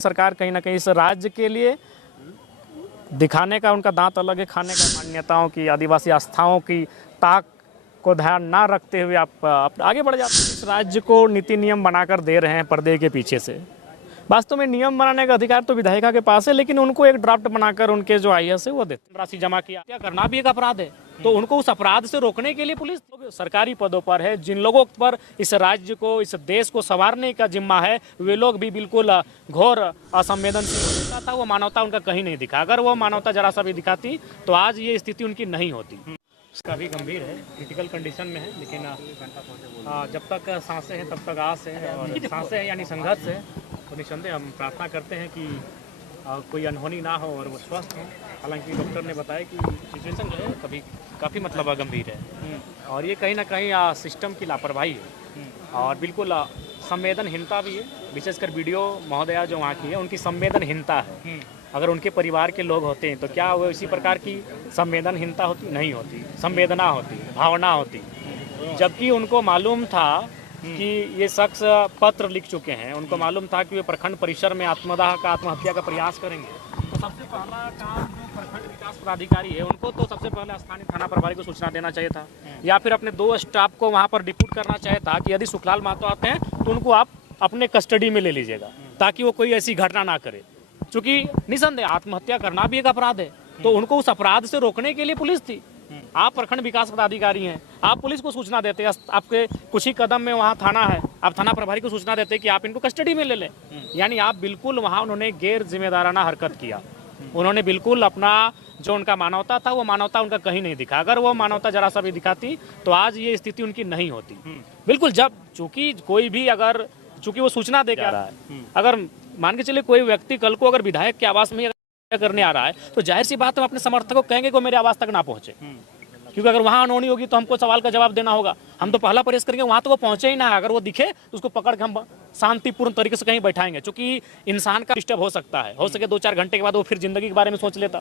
सरकार कहीं ना कहीं इस राज्य के लिए दिखाने का उनका दांत अलग है, खाने का मान्यताओं की, आदिवासी आस्थाओं की ताक को ध्यान ना रखते हुए आप आगे बढ़ जाते हैं। इस राज्य को नीति नियम बनाकर दे रहे हैं पर्दे के पीछे से। वास्तव में नियम बनाने का अधिकार तो विधायिका के पास है, लेकिन उनको एक ड्राफ्ट बनाकर उनके जो IAS है वो देते हैं। राशि जमा किया, क्या करना भी एक अपराध है, तो उनको उस अपराध से रोकने के लिए पुलिस सरकारी पदों पर है। जिन लोगों पर इस राज्य को, इस देश को संवारने का जिम्मा है, वे लोग भी बिल्कुल घोर असंवेदनशील था। वो मानवता उनका कहीं नहीं दिखा। अगर वो मानवता जरा सा भी दिखाती तो आज ये स्थिति उनकी नहीं होती। उसका भी गंभीर है, क्रिटिकल कंडीशन में है, लेकिन जब तक सांसें हैं तब तक आस है, और सांसें हैं यानी संघर्ष है। तो निसंदेह हम प्रार्थना करते हैं कि कोई अनहोनी ना हो और वो स्वस्थ हो। हालांकि डॉक्टर ने बताया कि सिचुएशन जो है काफ़ी मतलब गंभीर है, और ये कहीं ना कहीं सिस्टम की लापरवाही है, और बिल्कुल संवेदनहीनता भी है। विशेषकर वीडियो महोदया जो वहाँ की है, उनकी संवेदनहीनता है। अगर उनके परिवार के लोग होते हैं तो क्या वो इसी प्रकार की संवेदनहीनता होती? नहीं होती। संवेदना होती, भावना होती। जबकि उनको मालूम था कि ये शख्स पत्र लिख चुके हैं, उनको मालूम था कि वे प्रखंड परिसर में आत्महत्या का प्रयास करेंगे। तो सबसे पहला काम जो प्रखंड विकास पदाधिकारी है, उनको तो सबसे पहले स्थानीय थाना प्रभारी को सूचना देना चाहिए था, या फिर अपने 2 स्टाफ को वहाँ पर डिप्यूट करना चाहिए था कि यदि सुखलाल महतो आते हैं तो उनको आप अपने कस्टडी में ले लीजिएगा, ताकि वो कोई ऐसी घटना ना करे। चूँकि निसंदेह आत्महत्या करना भी एक अपराध है, तो उनको उस अपराध से रोकने के लिए पुलिस थी। आप प्रखंड विकास पदाधिकारी हैं, आप पुलिस को सूचना देते हैं, आपके कुछ ही कदम में वहाँ थाना है, आप थाना प्रभारी को सूचना देते हैं कि आप इनको कस्टडी में ले लें। यानी आप बिल्कुल वहाँ उन्होंने गैर जिम्मेदाराना हरकत किया। उन्होंने बिल्कुल अपना जो उनका मानवता था, वो मानवता उनका कहीं नहीं दिखा। अगर वो मानवता जरा सा भी दिखाती तो आज ये स्थिति उनकी नहीं होती। बिल्कुल, जब चूँकि कोई भी अगर चूँकि वो सूचना दे के आ रहा है, अगर मान के चलिए कोई व्यक्ति कल को अगर विधायक के आवास में करने आ रहा है, तो जाहिर सी बात है हम अपने समर्थकों को कहेंगे कि वो मेरे आवास तक ना पहुंचे, क्योंकि अगर वहाँ अनहोनी होगी तो हमको सवाल का जवाब देना होगा। हम तो पहला प्रयास करेंगे वहाँ तो वो पहुंचे ही ना। अगर वो दिखे तो उसको पकड़ के हम शांतिपूर्ण तरीके से कहीं बैठाएंगे, क्योंकि इंसान का डिस्टर्ब हो सकता है। हो सके 2-4 घंटे के बाद वो फिर जिंदगी के बारे में सोच लेता,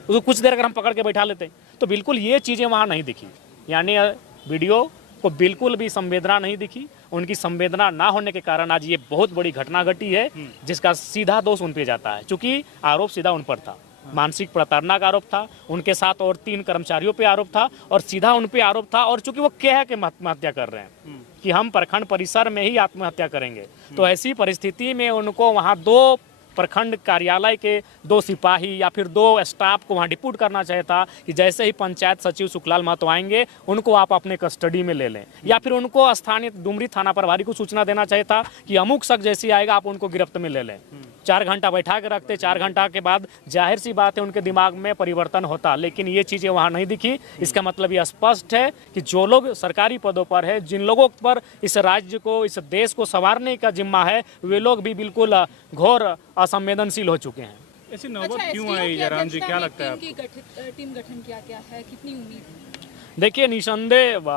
उसको कुछ देर अगर हम पकड़ के बैठा लेते। तो बिल्कुल ये चीज़ें वहाँ नहीं दिखी, यानी वीडियो को बिल्कुल भी संवेदना नहीं दिखी। उनकी संवेदना ना होने के कारण आज ये बहुत बड़ी घटना घटी है, जिसका सीधा दोष उन पे जाता है। चूँकि आरोप सीधा उन पर था, मानसिक प्रताड़ना का आरोप था, उनके साथ और 3 कर्मचारियों पे आरोप था, और सीधा उन पे आरोप था। और चूंकि वो कह के आत्महत्या कर रहे हैं कि हम प्रखंड परिसर में ही आत्महत्या करेंगे, तो ऐसी परिस्थिति में उनको वहाँ 2 प्रखंड कार्यालय के 2 सिपाही या फिर 2 स्टाफ को वहाँ डिप्यूट करना चाहिए था कि जैसे ही पंचायत सचिव सुखलाल महतो आएंगे उनको आप अपने कस्टडी में ले लें, या फिर उनको स्थानीय डुमरी थाना प्रभारी को सूचना देना चाहिए था कि अमुक शख्स जैसे आएगा आप उनको गिरफ्त में ले लें। 4 घंटा बैठा के रखते, 4 घंटा के बाद जाहिर सी बात है उनके दिमाग में परिवर्तन होता, लेकिन ये चीज़ें वहाँ नहीं दिखी। इसका मतलब ये स्पष्ट है कि जो लोग सरकारी पदों पर है, जिन लोगों पर इस राज्य को, इस देश को संवारने का जिम्मा है, वे लोग भी बिल्कुल घोर असंवेदनशील हो चुके हैं। ऐसी नौबत क्यों आई जयराम जी, क्या लगता है? टीम गठन किया गया है, कितनी उम्मीद? देखिए, निसंदेह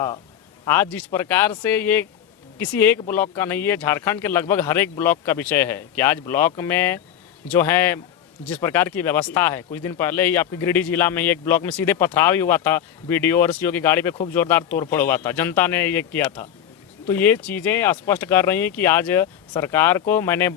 आज जिस प्रकार से ये किसी एक ब्लॉक का नहीं है, झारखंड के लगभग हर एक ब्लॉक का विषय है कि आज ब्लॉक में जो है जिस प्रकार की व्यवस्था है। कुछ दिन पहले ही आपके गिरिडीह जिला में एक ब्लॉक में सीधे पथराव ही हुआ था, BDO और CO की गाड़ी पे खूब जोरदार तोड़फोड़ हुआ था, जनता ने ये किया था। तो ये चीज़ें स्पष्ट कर रही हैं कि आज सरकार को, मैंने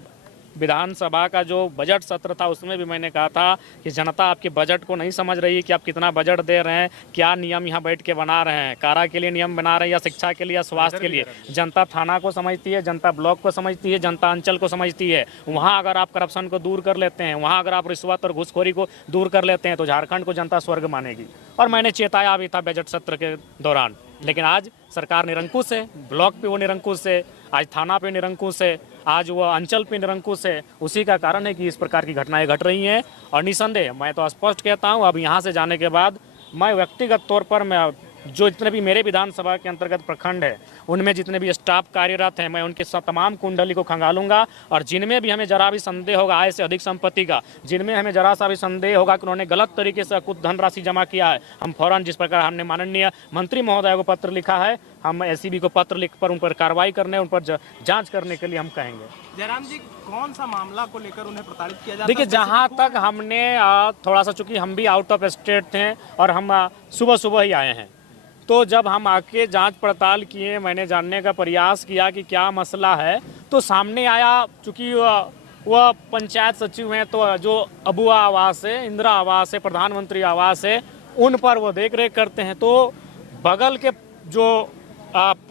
विधानसभा का जो बजट सत्र था उसमें भी मैंने कहा था कि जनता आपके बजट को नहीं समझ रही है कि आप कितना बजट दे रहे हैं, क्या नियम यहाँ बैठ के बना रहे हैं, कारा के लिए नियम बना रहे हैं या शिक्षा के लिए या स्वास्थ्य के लिए। जनता थाना को समझती है, जनता ब्लॉक को समझती है, जनता अंचल को समझती है। वहाँ अगर आप करप्शन को दूर कर लेते हैं, वहाँ अगर आप रिश्वत और घूसखोरी को दूर कर लेते हैं, तो झारखंड को जनता स्वर्ग मानेगी। और मैंने चेताया भी था बजट सत्र के दौरान, लेकिन आज सरकार निरंकुश है। ब्लॉक पे वो निरंकुश है, आज थाना पे निरंकुश है, आज वो अंचल पे निरंकुश है। उसी का कारण है कि इस प्रकार की घटनाएं घट रही हैं। और निसंदेह मैं तो स्पष्ट कहता हूं, अब यहाँ से जाने के बाद मैं व्यक्तिगत तौर पर मैं जो जितने भी मेरे विधानसभा के अंतर्गत प्रखंड है, उनमें जितने भी स्टाफ कार्यरत हैं, मैं उनके तमाम कुंडली को खंगालूंगा। और जिनमें भी हमें जरा भी संदेह होगा आय से अधिक संपत्ति का, जिनमें हमें जरा सा भी संदेह होगा कि उन्होंने गलत तरीके से कुछ धनराशि जमा किया है, हम फौरन, जिस प्रकार हमने माननीय मंत्री महोदय को पत्र लिखा है, हम SCB को पत्र लिख पर उन पर कार्रवाई करने, उन पर जांच करने के लिए हम कहेंगे। जयराम जी, कौन सा मामला को लेकर उन्हें प्रताड़ित किया जाता है? देखिए, जहाँ तक हमने थोड़ा सा, चूँकि हम भी आउट ऑफ स्टेट थे और हम सुबह सुबह ही आए हैं, तो जब हम आके जांच पड़ताल किए, मैंने जानने का प्रयास किया कि क्या मसला है, तो सामने आया, चूँकि वह पंचायत सचिव हैं, तो जो अबुआ आवास है, इंदिरा आवास है, प्रधानमंत्री आवास है, उन पर वो देख रेख करते हैं। तो बगल के जो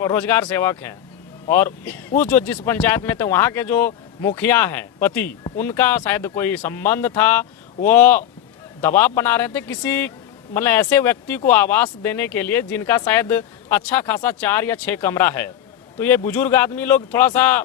रोजगार सेवक हैं और उस जो जिस पंचायत में थे वहाँ के जो मुखिया हैं पति, उनका शायद कोई संबंध था, वो दबाव बना रहे थे किसी मतलब ऐसे व्यक्ति को आवास देने के लिए जिनका शायद अच्छा खासा 4 या 6 कमरा है। तो ये बुजुर्ग आदमी लोग थोड़ा सा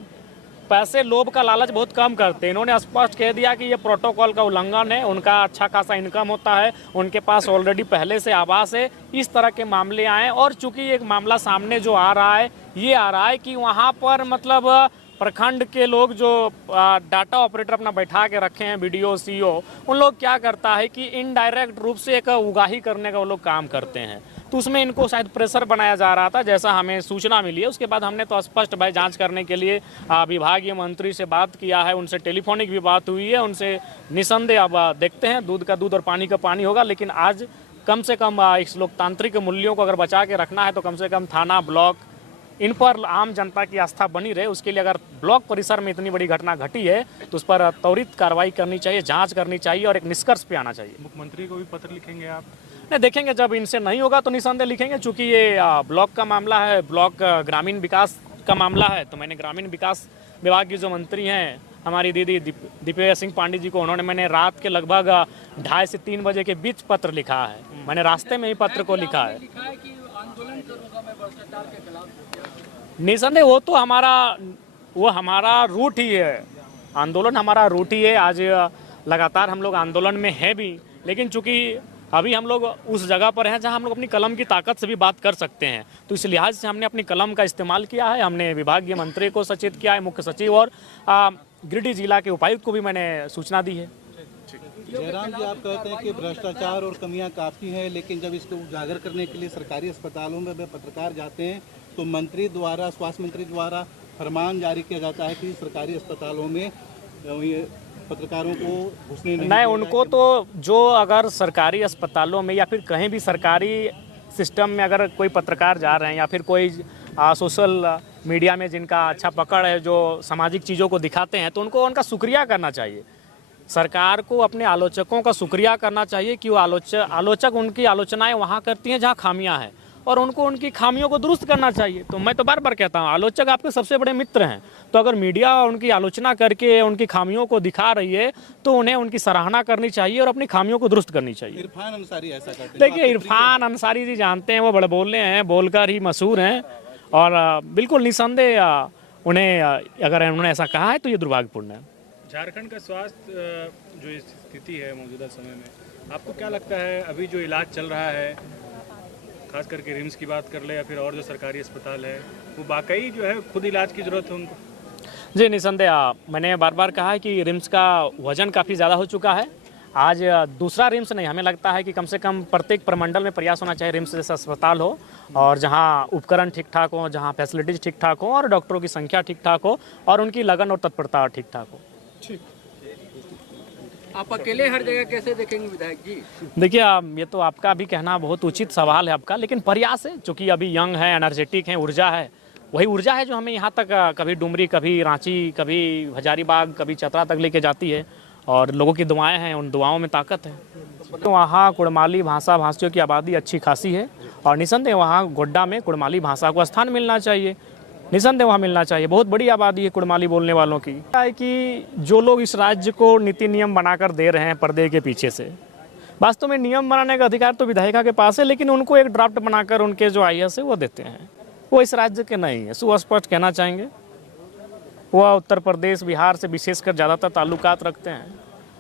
पैसे लोभ का लालच बहुत कम करते हैं। इन्होंने स्पष्ट कह दिया कि ये प्रोटोकॉल का उल्लंघन है, उनका अच्छा खासा इनकम होता है, उनके पास ऑलरेडी पहले से आवास है। इस तरह के मामले आए और चूंकि एक मामला सामने जो आ रहा है ये आ रहा है कि वहाँ पर मतलब प्रखंड के लोग जो डाटा ऑपरेटर अपना बैठा के रखे हैं, बीडीओ सीईओ, उन लोग क्या करता है कि इनडायरेक्ट रूप से एक उगाही करने का वो लोग काम करते हैं। तो उसमें इनको शायद प्रेशर बनाया जा रहा था, जैसा हमें सूचना मिली है। उसके बाद हमने तो स्पष्ट भाई जांच करने के लिए विभागीय मंत्री से बात किया है, उनसे टेलीफोनिक भी बात हुई है, उनसे निसंदेह अब देखते हैं, दूध का दूध और पानी का पानी होगा। लेकिन आज कम से कम इस लोकतांत्रिक मूल्यों को अगर बचा के रखना है तो कम से कम थाना, ब्लॉक, इन पर आम जनता की आस्था बनी रहे, उसके लिए अगर ब्लॉक परिसर में इतनी बड़ी घटना घटी है तो उस पर त्वरित कार्रवाई करनी चाहिए, जांच करनी चाहिए और एक निष्कर्ष पे आना चाहिए। मुख्यमंत्री को भी पत्र लिखेंगे आप? नहीं, देखेंगे, जब इनसे नहीं होगा तो निसंदेह लिखेंगे। चूंकि ये ब्लॉक का मामला है, ब्लॉक ग्रामीण विकास का मामला है, तो मैंने ग्रामीण विकास विभाग की जो मंत्री हैं हमारी दीदी दीपिका सिंह पांडे जी को, मैंने रात के लगभग 2:30 से 3 बजे के बीच पत्र लिखा है। मैंने रास्ते में ही पत्र को लिखा है। निसंदेह वो हमारा रूट ही है, आंदोलन हमारा रूट ही है। आज लगातार हम लोग आंदोलन में हैं भी, लेकिन चूंकि अभी हम लोग उस जगह पर हैं जहां हम लोग अपनी कलम की ताकत से भी बात कर सकते हैं, तो इस लिहाज से हमने अपनी कलम का इस्तेमाल किया है। हमने विभागीय मंत्री को सचेत किया है, मुख्य सचिव और गिरिडीह जिला के उपायुक्त को भी मैंने सूचना दी है। जयराम जी, आप कहते हैं कि भ्रष्टाचार और कमियां काफ़ी हैं, लेकिन जब इसको उजागर करने के लिए सरकारी अस्पतालों में पत्रकार जाते हैं तो मंत्री द्वारा, स्वास्थ्य मंत्री द्वारा फरमान जारी किया जाता है कि सरकारी अस्पतालों में ये पत्रकारों को घुसने नहीं उनको तो जो अगर सरकारी अस्पतालों में या फिर कहीं भी सरकारी सिस्टम में अगर कोई पत्रकार जा रहे हैं या फिर कोई सोशल मीडिया में जिनका अच्छा पकड़ है, जो सामाजिक चीज़ों को दिखाते हैं, तो उनको उनका शुक्रिया करना चाहिए। सरकार को अपने आलोचकों का शुक्रिया करना चाहिए कि वो आलोचक उनकी आलोचनाएं वहाँ करती हैं जहाँ खामियां हैं, और उनको उनकी खामियों को दुरुस्त करना चाहिए। तो मैं तो बार बार कहता हूँ, आलोचक आपके सबसे बड़े मित्र हैं, तो अगर मीडिया उनकी आलोचना करके उनकी खामियों को दिखा रही है तो उन्हें उनकी सराहना करनी चाहिए और अपनी खामियों को दुरुस्त करनी चाहिए। इरफान अंसारी ऐसा करते हैं। देखिए, इरफान अंसारी जी जानते हैं, वो बड़े बोलने हैं, बोलकर ही मशहूर हैं, और बिल्कुल निसंदेह उन्हें अगर उन्होंने ऐसा कहा है तो ये दुर्भाग्यपूर्ण है। झारखंड का स्वास्थ्य जो स्थिति है मौजूदा समय में, आपको क्या लगता है अभी जो इलाज चल रहा है, खास करके रिम्स की बात कर ले या फिर और जो सरकारी अस्पताल है, वो वाकई जो है खुद इलाज की ज़रूरत है उनको? जी निसंदेह, मैंने बार बार कहा है कि रिम्स का वजन काफ़ी ज़्यादा हो चुका है। आज दूसरा रिम्स नहीं, हमें लगता है कि कम से कम प्रत्येक प्रमंडल में प्रयास होना चाहिए रिम्स जैसा अस्पताल हो, और जहां उपकरण ठीक ठाक हो, जहां फैसिलिटीज़ ठीक ठाक हो और डॉक्टरों की संख्या ठीक ठाक हो और उनकी लगन और तत्परता ठीक ठाक हो। आप अकेले हर जगह कैसे देखेंगे विधायक जी? देखिए, ये तो आपका भी कहना बहुत उचित सवाल है आपका, लेकिन प्रयास है, चूँकि अभी यंग है, एनर्जेटिक है, ऊर्जा है, वही ऊर्जा है जो हमें यहाँ तक कभी डुमरी, कभी रांची, कभी हजारीबाग, कभी चतरा तक लेके जाती है, और लोगों की दुआएं हैं, उन दुआओं में ताकत है। तो वहाँ कुड़माली भाषा भाषियों की आबादी अच्छी खासी है, और निसंदेह वहाँ गोड्डा में कुड़माली भाषा को स्थान मिलना चाहिए, निसंदेह वहाँ मिलना चाहिए। बहुत बड़ी आबादी है कुड़माली बोलने वालों की। है कि जो लोग इस राज्य को नीति नियम बनाकर दे रहे हैं पर्दे के पीछे से, वास्तव में नियम बनाने का अधिकार तो विधायिका के पास है, लेकिन उनको एक ड्राफ्ट बनाकर उनके जो IAS है वो देते हैं, वो इस राज्य के नहीं है, सुस्पष्ट कहना चाहेंगे। वह उत्तर प्रदेश, बिहार से विशेषकर ज़्यादातर ताल्लुकात रखते हैं,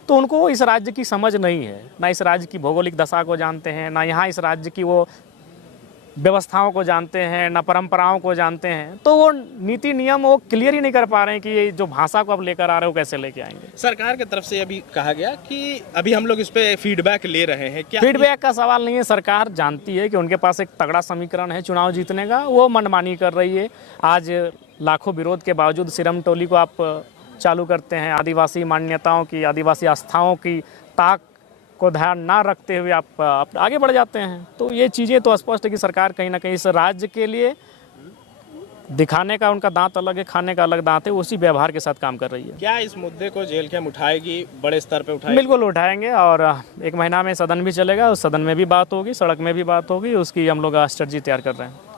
तो उनको इस राज्य की समझ नहीं है, ना इस राज्य की भौगोलिक दशा को जानते हैं, ना यहाँ इस राज्य की वो व्यवस्थाओं को जानते हैं, ना परंपराओं को जानते हैं। तो वो नीति नियम वो क्लियर ही नहीं कर पा रहे हैं कि ये जो भाषा को अब लेकर आ रहे हो कैसे लेके आएंगे। सरकार की तरफ से अभी कहा गया कि अभी हम लोग इस पे फीडबैक ले रहे हैं, क्या फीडबैक का सवाल नहीं है। सरकार जानती है कि उनके पास एक तगड़ा समीकरण है चुनाव जीतने का, वो मनमानी कर रही है। आज लाखों विरोध के बावजूद सिरम टोली को आप चालू करते हैं, आदिवासी मान्यताओं की, आदिवासी आस्थाओं की ताक को ध्यान ना रखते हुए आप आगे बढ़ जाते हैं। तो ये चीज़ें तो स्पष्ट है कि सरकार कहीं ना कहीं इस राज्य के लिए दिखाने का उनका दांत अलग है, खाने का अलग दांत है, उसी व्यवहार के साथ काम कर रही है। क्या इस मुद्दे को जेल कैम उठाएगी, बड़े स्तर पे उठाएगी? बिल्कुल उठाएंगे और 1 महीना में सदन भी चलेगा, उस सदन में भी बात होगी, सड़क में भी बात होगी, उसकी हम लोग स्ट्रेटजी तैयार कर रहे हैं।